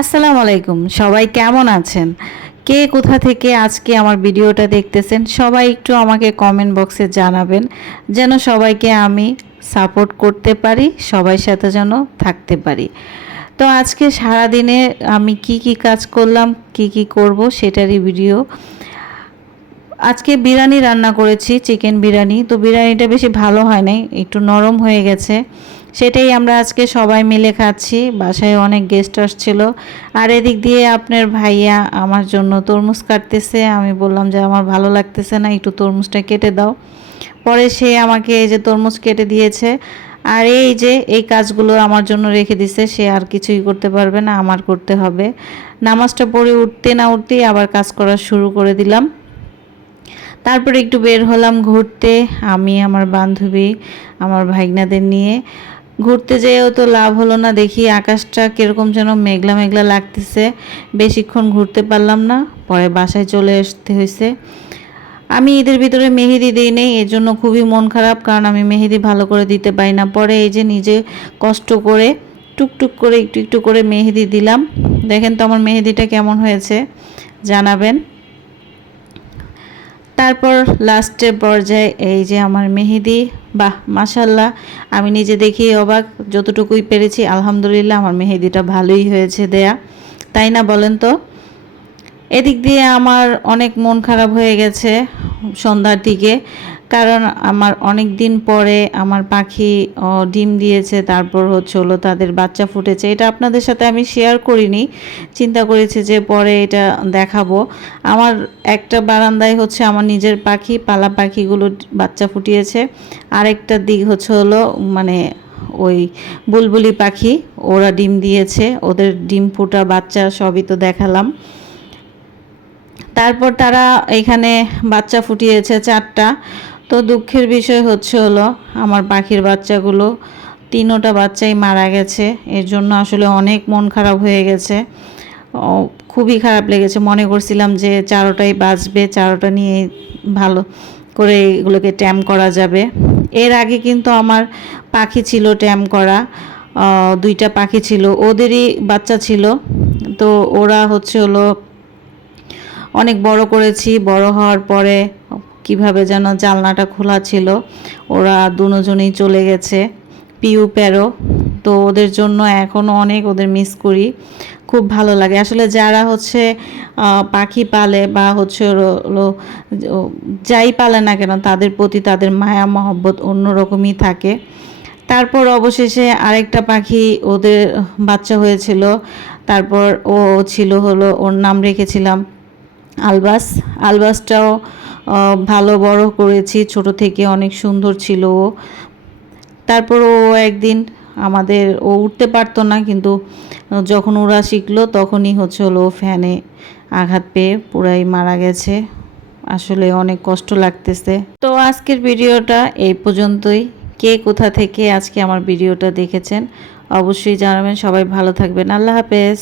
আসসালামু আলাইকুম। সবাই কেমন আছেন? কে কোথা থেকে আজকে আমার ভিডিওটা দেখতেছেন, সবাই একটু আমাকে কমেন্ট বক্সে জানাবেন, যেন সবাইকে আমি সাপোর্ট করতে পারি সবার সাথে যেন থাকতে পারি। তো আজকে সারা দিনে আমি কি কি কাজ করলাম, কি কি করব সেটারই ভিডিও। আজকে বিরিয়ানি রান্না করেছি, চিকেন বিরিয়ানি। তো বিরিয়ানিটা বেশি ভালো হয় নাই, একটু নরম হয়ে গেছে। সেটাই আমরা আজকে সবাই মিলে খাচ্ছি। বাসায় অনেক গেস্ট আসছিল। আর এদিক দিয়ে আপনার ভাইয়া আমার জন্য তরমুজ কাটতেছে। আমি বললাম যে, আমার ভালো লাগতেছে না, একটু তরমুজটা কেটে দাও। পরে সে আমাকে এই যে তরমুজ কেটে দিয়েছে। আর এই যে, এই কাজগুলো আমার জন্য রেখে দিছে। সে আর কিছুই করতে পারবে না, আমার করতে হবে। নামাজটা পড়ে উঠতে না উঠতেই আবার কাজ করা শুরু করে দিলাম। তারপরে একটু বের হলাম ঘুরতে, আমি, আমার বান্ধবী, আমার ভাইগনাদের নিয়ে। ঘুরতে যেয়েও তো লাভ হলো না, দেখি আকাশটা কীরকম যেন মেঘলা মেঘলা লাগতেছে। বেশিক্ষণ ঘুরতে পারলাম না, পরে বাসায় চলে আসতে হয়েছে। আমি ঈদের ভিতরে মেহেদি দিই নেই, এর জন্য খুবই মন খারাপ, কারণ আমি মেহেদি ভালো করে দিতে পারি না। পরে এই যে নিজে কষ্ট করে টুকটুক করে একটু একটু করে মেহেদি দিলাম। দেখেন তো আমার মেহেদিটা কেমন হয়েছে, জানাবেন। তারপর লাস্টের পর্যায়ে এই যে আমার মেহেদি বাহ মাসাল্লাহ আমি নিজে দেখি অবাক, যতটুকুই পেরেছি, আলহামদুলিল্লাহ, আমার মেহেদিটা ভালোই হয়েছে দেয়া। তাই না বলেন তো? এদিক দিয়ে আমার অনেক মন খারাপ হয়ে গেছে। সন্ধ্যার দিকে। কারণ আমার অনেক দিন পরে আমার পাখি ডিম দিয়েছে, তারপর হচ্ছে হলো তাদের বাচ্চা ফুটেছে। এটা আপনাদের সাথে আমি শেয়ার করিনি। চিন্তা করেছি যে পরে এটা দেখাবো। আমার একটা বারান্দায় হচ্ছে আমার নিজের পাখি, পালা পাখিগুলো বাচ্চা ফুটিয়েছে। আরেকটা দিক হচ্ছে হলো মানে ওই বুলবুলি পাখি, ওরা ডিম দিয়েছে। ওদের ডিম ফুটা বাচ্চা, সবই তো দেখালাম। তারপর তারা এখানে বাচ্চা ফুটিয়েছে চারটা। তো দুঃখের বিষয় হচ্ছে হলো, আমার পাখির বাচ্চাগুলো, তিনোটা বাচ্চাই মারা গেছে। এর জন্য আসলে অনেক মন খারাপ হয়ে গেছে। খুবই খারাপ লেগেছে। মনে করছিলাম যে চারোটাই বাঁচবে, চারোটা নিয়ে ভালো করে এগুলোকে ট্যাম করা যাবে। এর আগে কিন্তু আমার পাখি ছিল ট্যাম করা। দুইটা পাখি ছিল। ওদেরই বাচ্চা ছিল। তো ওরা হচ্ছে হলো অনেক বড় করেছি, বড় হওয়ার পরে কীভাবে যেন জালনাটা খোলা ছিল, ওরা দুজনেই চলে গেছে, পিউ, প্যারো। তো ওদের জন্য এখনও অনেক ওদের মিস করি, খুব ভালো লাগে। আসলে যারা হচ্ছে পাখি পালে বা হচ্ছে যাই পালে না কেন, তাদের প্রতি তাদের মায়া, মহব্বত অন্যরকমই থাকে। তারপর অবশেষে আরেকটা পাখি ওদের বাচ্চা হয়েছিল, তারপর ও ছিল হলো, ওর নাম রেখেছিলাম আলবাস। আলবাসটাও ভালো বড় করেছি, ছোট থেকে অনেক সুন্দর ছিল ও। তারপর ও একদিন আমাদের, ও উঠতে পারতো না, কিন্তু যখন ওরা শিখলো, তখনই হচ্ছে হলো ফ্যানে আঘাত পেয়ে পুরাই মারা গেছে। আসলে অনেক কষ্ট লাগতেছে। তো আজকের ভিডিওটা এই পর্যন্তই। কে কোথা থেকে আজকে আমার ভিডিওটা দেখেছেন, অবশ্যই জানাবেন। সবাই ভালো থাকবেন। আল্লাহ হাফেজ।